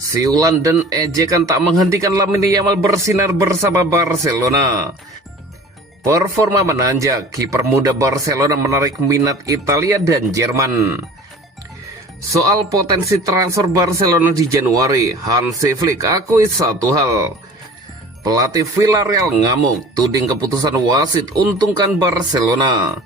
Siulan dan ejekan tak menghentikan Lamine Yamal bersinar bersama Barcelona. Performa menanjak, kiper muda Barcelona menarik minat Italia dan Jerman. Soal potensi transfer Barcelona di Januari, Hansi Flick akui satu hal. Pelatih Villarreal ngamuk, tuding keputusan wasit untungkan Barcelona.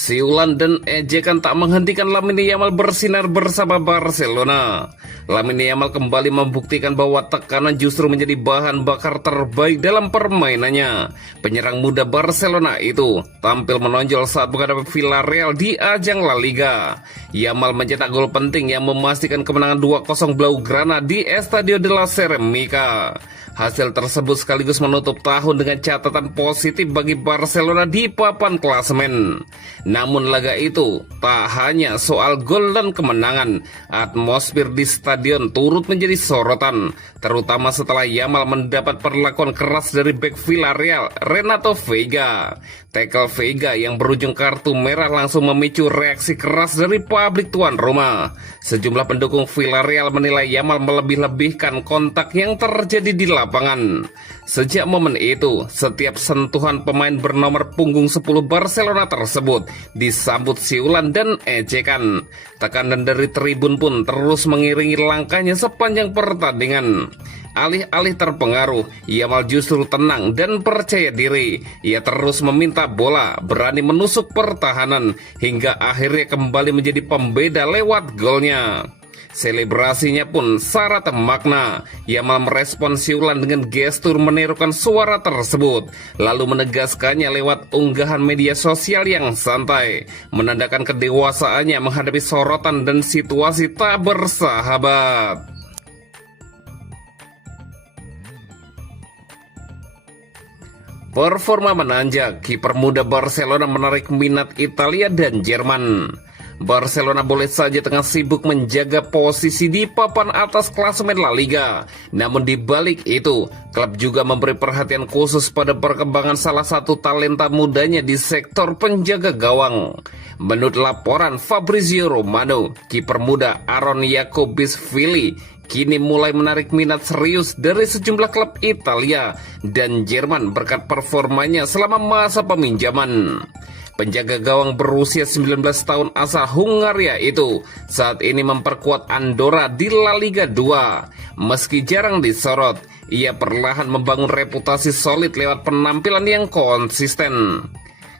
Siulan dan ejekan tak menghentikan Lamine Yamal bersinar bersama Barcelona. Lamine Yamal kembali membuktikan bahwa tekanan justru menjadi bahan bakar terbaik dalam permainannya. Penyerang muda Barcelona itu tampil menonjol saat menghadapi Villarreal di ajang La Liga. Yamal mencetak gol penting yang memastikan kemenangan 2-0 Blaugrana di Estadio de la Ceramica. Hasil tersebut sekaligus menutup tahun dengan catatan positif bagi Barcelona di papan klasemen. Namun laga itu tak hanya soal gol dan kemenangan. Atmosfer di stadion turut menjadi sorotan, terutama setelah Yamal mendapat perlakuan keras dari bek Villarreal, Renato Veiga. Tackle Veiga yang berujung kartu merah langsung memicu reaksi keras dari publik tuan rumah. Sejumlah pendukung Villarreal menilai Yamal melebih-lebihkan kontak yang terjadi di lapangan. Sejak momen itu, setiap sentuhan pemain bernomor punggung 10 Barcelona tersebut disambut siulan dan ejekan. Tekanan dari tribun pun terus mengiringi langkahnya sepanjang pertandingan. Alih-alih terpengaruh, Yamal justru tenang dan percaya diri. Ia terus meminta bola, berani menusuk pertahanan, hingga akhirnya kembali menjadi pembeda lewat golnya. Selebrasinya pun syarat makna. Yamal merespon siulan dengan gestur menirukan suara tersebut, lalu menegaskannya lewat unggahan media sosial yang santai, menandakan kedewasaannya menghadapi sorotan dan situasi tak bersahabat. Performa menanjak, kiper muda Barcelona menarik minat Italia dan Jerman. Barcelona boleh saja tengah sibuk menjaga posisi di papan atas klasemen La Liga. Namun di balik itu, klub juga memberi perhatian khusus pada perkembangan salah satu talenta mudanya di sektor penjaga gawang. Menurut laporan Fabrizio Romano, kiper muda Aaron Iacobisvili kini mulai menarik minat serius dari sejumlah klub Italia dan Jerman berkat performanya selama masa peminjaman. Penjaga gawang berusia 19 tahun asal Hungaria itu saat ini memperkuat Andorra di La Liga 2. Meski jarang disorot, ia perlahan membangun reputasi solid lewat penampilan yang konsisten.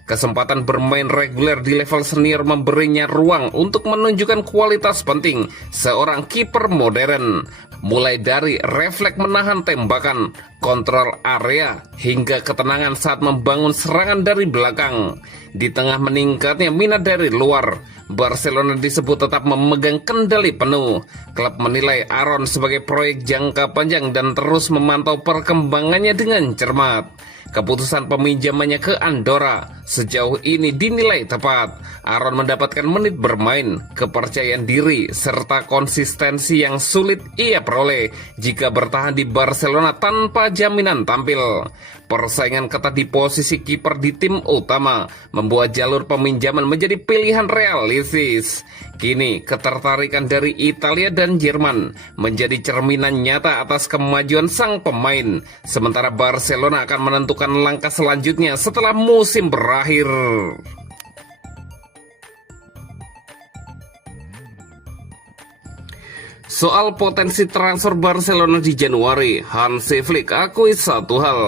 Kesempatan bermain reguler di level senior memberinya ruang untuk menunjukkan kualitas penting seorang kiper modern, mulai dari refleks menahan tembakan, kontrol area, hingga ketenangan saat membangun serangan dari belakang. Di tengah meningkatnya minat dari luar, Barcelona disebut tetap memegang kendali penuh. Klub menilai Aaron sebagai proyek jangka panjang dan terus memantau perkembangannya dengan cermat. Keputusan peminjamannya ke Andorra sejauh ini dinilai tepat. Aaron mendapatkan menit bermain, kepercayaan diri, serta konsistensi yang sulit ia peroleh jika bertahan di Barcelona tanpa jaminan tampil. Persaingan ketat di posisi kiper di tim utama membuat jalur peminjaman menjadi pilihan realistis. Kini ketertarikan dari Italia dan Jerman menjadi cerminan nyata atas kemajuan sang pemain. Sementara Barcelona akan menentukan langkah selanjutnya setelah musim berakhir. Soal potensi transfer Barcelona di Januari, Hansi Flick akui satu hal.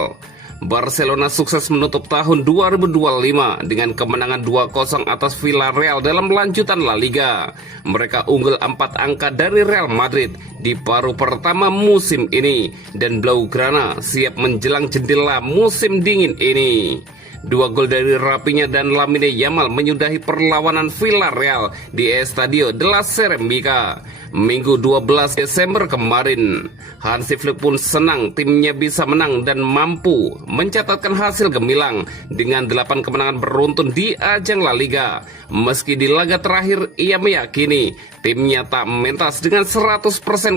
Barcelona sukses menutup tahun 2025 dengan kemenangan 2-0 atas Villarreal dalam lanjutan La Liga. Mereka unggul 4 angka dari Real Madrid di paruh pertama musim ini, dan Blaugrana siap menjelang jendela musim dingin ini. 2 gol dari Rafinha dan Lamine Yamal menyudahi perlawanan Villarreal di Estadio de la Ceramica Minggu 12 Desember kemarin. Hansi Flick pun senang timnya bisa menang dan mampu mencatatkan hasil gemilang dengan 8 kemenangan beruntun di ajang La Liga. Meski di laga terakhir ia meyakini timnya tak mentas dengan 100%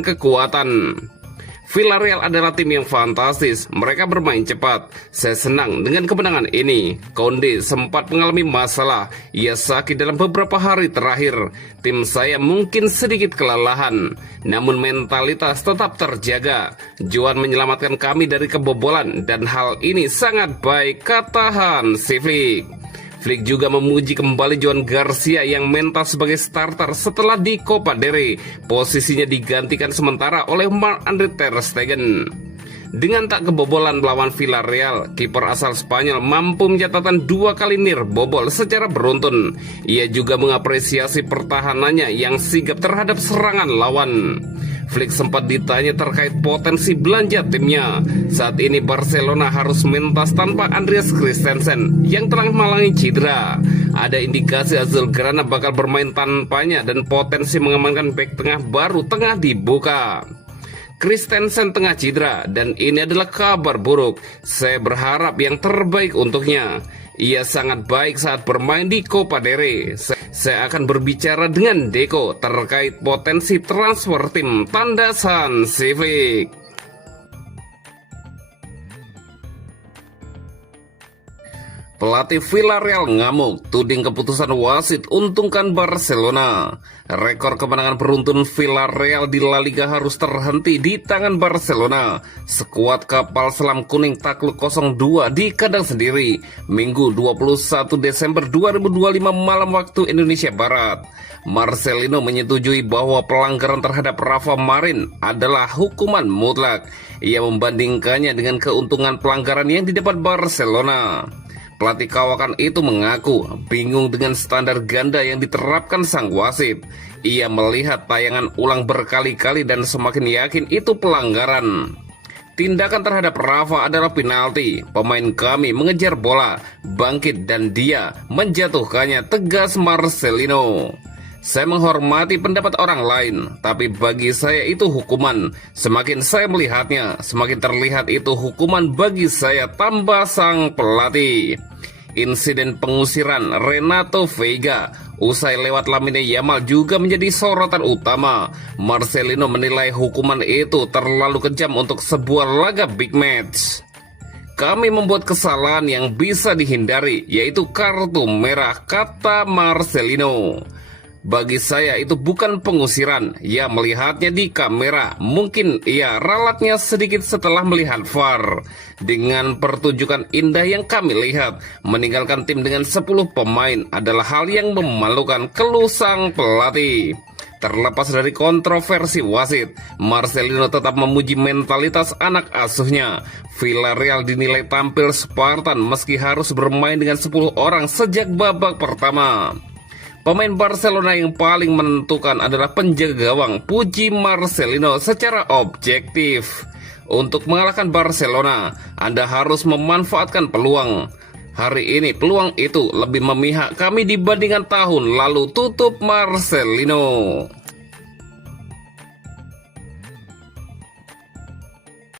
kekuatan. Villarreal adalah tim yang fantastis, mereka bermain cepat. Saya senang dengan kemenangan ini. Konde sempat mengalami masalah, ia sakit dalam beberapa hari terakhir. Tim saya mungkin sedikit kelelahan, namun mentalitas tetap terjaga. Juan menyelamatkan kami dari kebobolan dan hal ini sangat baik, kata Hansi Flick. Flick juga memuji kembali Joan Garcia yang mentas sebagai starter setelah di Copa del Rey. Posisinya digantikan sementara oleh Marc-Andre ter Stegen. Dengan tak kebobolan melawan Villarreal, kiper asal Spanyol mampu mencatatkan 2 kali bobol secara beruntun. Ia juga mengapresiasi pertahanannya yang sigap terhadap serangan lawan. Flick sempat ditanya terkait potensi belanja timnya. Saat ini Barcelona harus mentas tanpa Andreas Christensen yang telah mengalami cedera. Ada indikasi Azulgrana bakal bermain tanpanya dan potensi mengamankan bek tengah baru tengah dibuka. Christensen tengah cedera dan ini adalah kabar buruk. Saya berharap yang terbaik untuknya. Ia sangat baik saat bermain di Copa del Rey. Saya akan berbicara dengan Deco terkait potensi transfer tim, tanda Hansi Flick. Pelatih Villarreal ngamuk, tuding keputusan wasit untungkan Barcelona. Rekor kemenangan beruntun Villarreal di La Liga harus terhenti di tangan Barcelona. Skuad kapal selam kuning takluk 0-2 di kandang sendiri, Minggu 21 Desember 2025 malam waktu Indonesia Barat. Marcelino menyetujui bahwa pelanggaran terhadap Rafa Marin adalah hukuman mutlak. Ia membandingkannya dengan keuntungan pelanggaran yang didapat Barcelona. Pelatih kawakan itu mengaku bingung dengan standar ganda yang diterapkan sang wasit. Ia melihat tayangan ulang berkali-kali dan semakin yakin itu pelanggaran. Tindakan terhadap Rafa adalah penalti. Pemain kami mengejar bola, bangkit dan dia menjatuhkannya, tegas Marcelino. Saya menghormati pendapat orang lain, tapi bagi saya itu hukuman. Semakin saya melihatnya, semakin terlihat itu hukuman bagi saya, tambah sang pelatih. Insiden pengusiran Renato Veiga usai lewat Lamine Yamal juga menjadi sorotan utama. Marcelino menilai hukuman itu terlalu kejam untuk sebuah laga big match. Kami membuat kesalahan yang bisa dihindari, yaitu kartu merah, kata Marcelino. Bagi saya itu bukan pengusiran. Ia melihatnya di kamera. Mungkin ia ralatnya sedikit setelah melihat VAR. Dengan pertunjukan indah yang kami lihat, meninggalkan tim dengan 10 pemain adalah hal yang memalukan, keluh sang pelatih. Terlepas dari kontroversi wasit, Marcelino tetap memuji mentalitas anak asuhnya. Villarreal dinilai tampil Spartan meski harus bermain dengan 10 orang sejak babak pertama. Pemain Barcelona yang paling menentukan adalah penjaga gawang, puji Marcelino secara objektif. Untuk mengalahkan Barcelona, Anda harus memanfaatkan peluang. Hari ini peluang itu lebih memihak kami dibandingkan tahun lalu, tutup Marcelino.